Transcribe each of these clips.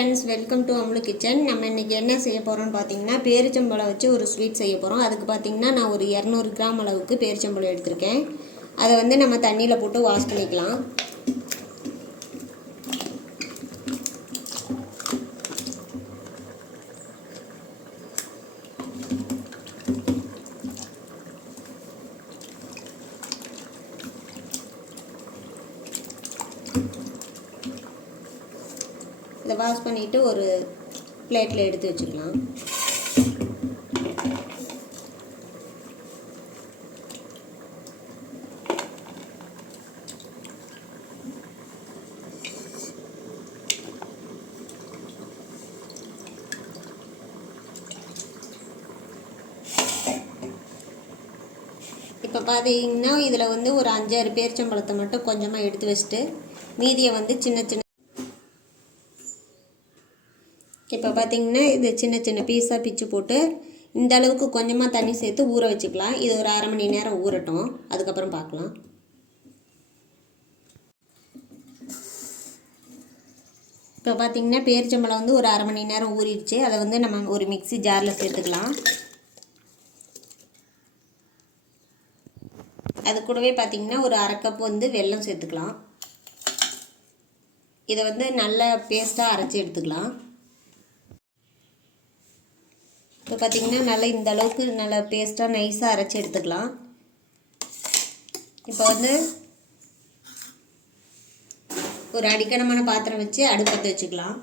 Friends, welcome to Amlu kitchen. நம்ம இன்றைக்கி என்ன செய்ய போகிறோம்னு பார்த்தீங்கன்னா, பேரிச்சம்பழம் வச்சு ஒரு ஸ்வீட் செய்ய போகிறோம். அதுக்கு பார்த்தீங்கன்னா நான் ஒரு 200 கிராம் அளவுக்கு பேரிச்சம்பழம் எடுத்திருக்கேன். அதை வந்து நம்ம தண்ணியில் போட்டு வாஷ் பண்ணிக்கலாம். இதை வாஷ் பண்ணிவிட்டு ஒரு பிளேட்டில் எடுத்து வச்சுக்கலாம். இப்போ பார்த்தீங்கன்னா இதில் வந்து ஒரு 5-6 பேரிச்சம்பழத்தை மட்டும் கொஞ்சமாக எடுத்து வச்சுட்டு மீதியை வந்து சின்ன சின்ன இப்போ பார்த்தீங்கன்னா இது சின்ன சின்ன பீஸாக பிச்சு போட்டு இந்த அளவுக்கு கொஞ்சமாக தண்ணி சேர்த்து ஊற வச்சுக்கலாம். இது ஒரு அரை மணி நேரம் ஊறட்டும், அதுக்கப்புறம் பார்க்கலாம். இப்போ பார்த்தீங்கன்னா பேரிச்சம்பழம் வந்து ஒரு அரை மணி நேரம் ஊறிடுச்சு. அதை வந்து நம்ம ஒரு மிக்ஸி ஜாரில் சேர்த்துக்கலாம். அது கூடவே பார்த்திங்கன்னா ஒரு அரை கப் வந்து வெல்லம் சேர்த்துக்கலாம். இதை வந்து நல்லா பேஸ்ட்டாக அரைச்சி எடுத்துக்கலாம். இப்போ பார்த்திங்கன்னா நல்லா இந்த அளவுக்கு நல்லா பேஸ்ட்டாக நைஸாக அரைச்சி எடுத்துக்கலாம். இப்போ வந்து ஒரு அடிக்கனமான பாத்திரம் வச்சு அடுப்பத்தை வச்சுக்கலாம்.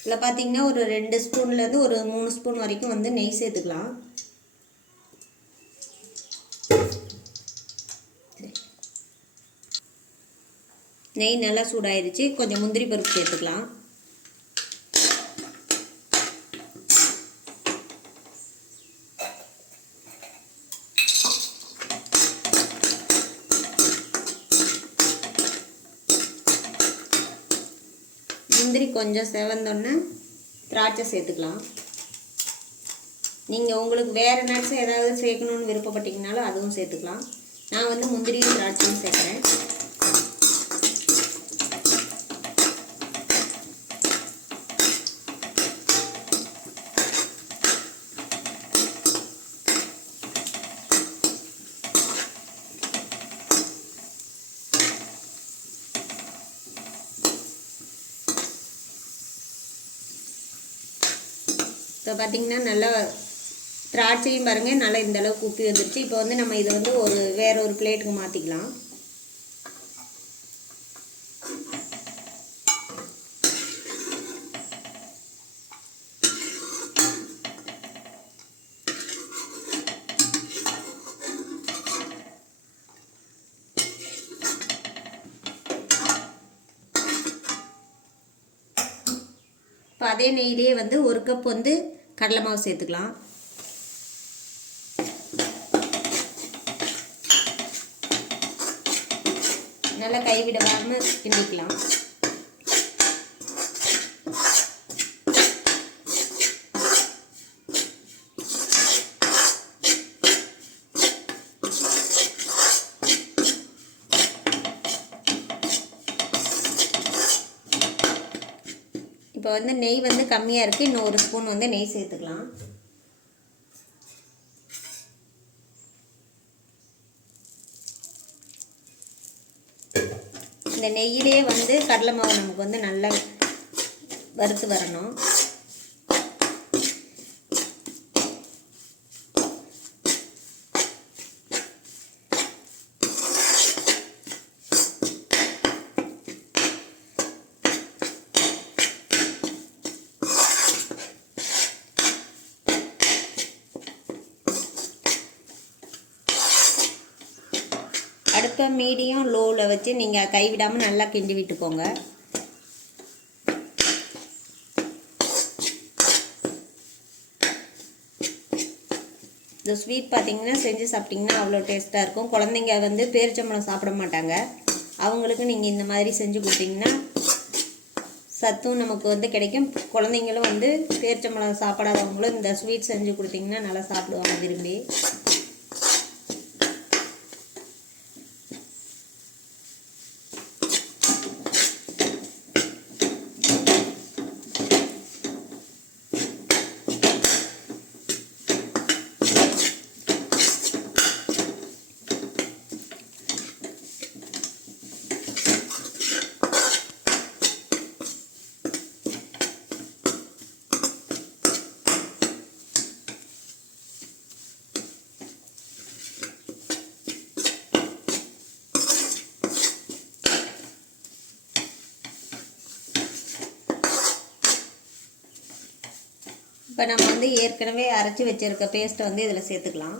இதில் பார்த்திங்கன்னா ஒரு 2 ஸ்பூன்லேருந்து ஒரு 3 ஸ்பூன் வரைக்கும் வந்து நெய் சேர்த்துக்கலாம். நெய் நல்லா சூடாயிருச்சு. கொஞ்சம் முந்திரி பருப்பு சேர்த்துக்கலாம். முந்திரி கொஞ்சம் செவந்தோன்னே திராட்சை சேர்த்துக்கலாம். நீங்கள் உங்களுக்கு வேறு நட்ஸ் ஏதாவது சேர்க்கணுன்னு விருப்பப்பட்டீங்கனாலும் அதுவும் சேர்த்துக்கலாம். நான் வந்து முந்திரியும் திராட்சையும் சேர்க்குறேன். இப்போ பார்த்திங்கன்னா நல்லா திராட்சையும் பாருங்கள் நல்லா இந்த அளவுக்கு உப்பி வந்துருச்சு. இப்போ வந்து நம்ம இதை வந்து வேற ஒரு பிளேட்டுக்கு மாற்றிக்கலாம். இப்போ அதே நெய்யிலே வந்து ஒரு கப் வந்து கடலை மாவு சேர்த்துக்கலாம். நல்லா கைவிடாமல் கிண்டிக்கலாம். இப்போ வந்து நெய் வந்து கம்மியாக இருக்குது. இன்னும் ஒரு ஸ்பூன் வந்து நெய் சேர்த்துக்கலாம். இந்த நெய்யிலே வந்து கடலை மாவு நமக்கு வந்து நல்லா வறுத்து வரணும். அடுப்பை மீடியம் லோவில் வச்சு நீங்கள் கைவிடாமல் நல்லா கிண்டி விட்டுக்கோங்க. இந்த ஸ்வீட் பார்த்திங்கன்னா செஞ்சு சாப்பிட்டிங்கன்னா அவ்வளோ டேஸ்ட்டாக இருக்கும். குழந்தைங்க வந்து பேரிச்சம்பழம் சாப்பிட மாட்டாங்க. அவங்களுக்கு நீங்கள் இந்த மாதிரி செஞ்சு கொடுத்தீங்கன்னா சத்தும் நமக்கு வந்து கிடைக்கும். குழந்தைங்களும் வந்து பேரிச்சம்பழம் சாப்பிடாதவங்களும் இந்த ஸ்வீட் செஞ்சு கொடுத்தீங்கன்னா நல்லா சாப்பிடுவாங்க விரும்பி. இப்போ நம்ம வந்து ஏற்கனவே அரைச்சி வச்சுருக்க பேஸ்ட்டை வந்து இதில் சேர்த்துக்கலாம்.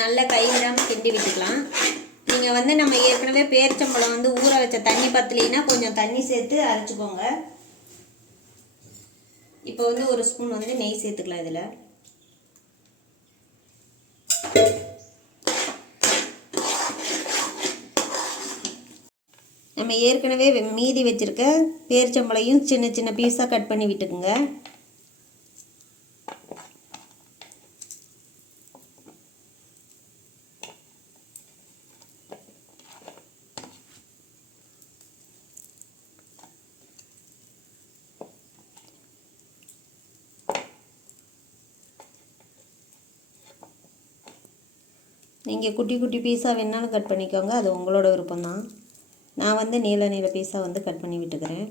நல்லா கை விடாமல் கிண்டி விட்டுக்கலாம். நீங்கள் வந்து நம்ம ஏற்கனவே பேரிச்சம்பழம் வந்து ஊற வச்ச தண்ணி பத்தலைன்னா கொஞ்சம் தண்ணி சேர்த்து அரைச்சிக்கோங்க. இப்போ வந்து ஒரு ஸ்பூன் வந்து நெய் சேர்த்துக்கலாம். இதில் நம்ம ஏற்கனவே மீதி வச்சுருக்க பேரிச்சம்பழையும் சின்ன சின்ன பீஸாக கட் பண்ணி விட்டுக்குங்க. நீங்கள் குட்டி குட்டி பீஸாக வேணாலும் கட் பண்ணிக்கோங்க, அது உங்களோட விருப்பம்தான். நான் வந்து நீல நீல பீஸாக வந்து கட் பண்ணி விட்டுக்கிறேன்.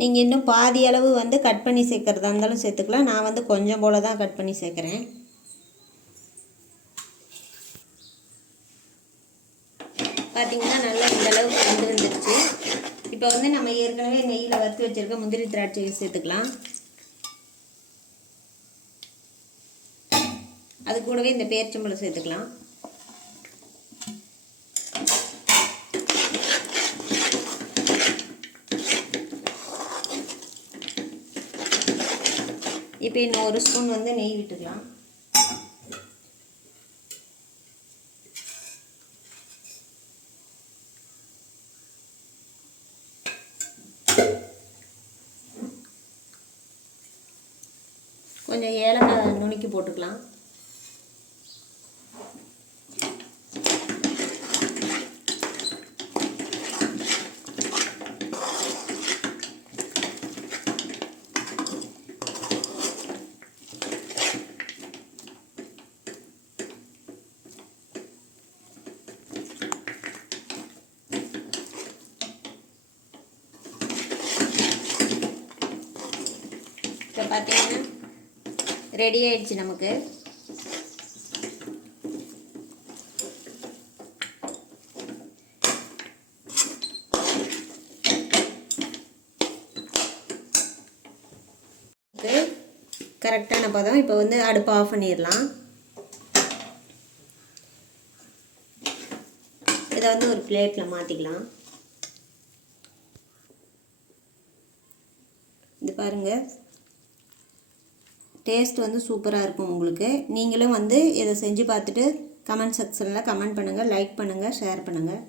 நீங்கள் இன்னும் பாதி அளவு வந்து கட் பண்ணி சேர்க்குறதா இருந்தாலும் சேர்த்துக்கலாம். நான் வந்து கொஞ்சம் போல் தான் கட் பண்ணி சேர்க்குறேன். பார்த்திங்கன்னா நல்லா இந்தளவுக்கு வந்துருச்சு. இப்போ வந்து நம்ம ஏற்கனவே நெய்யில் வறுத்து வச்சுருக்க முந்திரி திராட்சையை சேர்த்துக்கலாம். அது கூடவே இந்த பேரிச்சம்பழம் சேர்த்துக்கலாம். இப்போ இன்னும் ஒரு ஸ்பூன் வந்து நெய் விட்டுக்கலாம். கொஞ்சம் ஏலக்காய் நுணுக்கி போட்டுக்கலாம். இப்போ பார்த்தீங்கன்னா ரெடி ஆயிடுச்சு நமக்கு. கரெக்டான பதம். இப்போ வந்து அடுப்பு ஆஃப் பண்ணிடலாம். இதை வந்து ஒரு பிளேட்டில் மாற்றிக்கலாம். இது பாருங்கள், டேஸ்ட் வந்து சூப்பராக இருக்கும் உங்களுக்கு. நீங்களும் வந்து இதை செஞ்சு பார்த்துட்டு கமெண்ட் செக்ஷனில் கமெண்ட் பண்ணுங்கள், லைக் பண்ணுங்கள், ஷேர் பண்ணுங்கள்.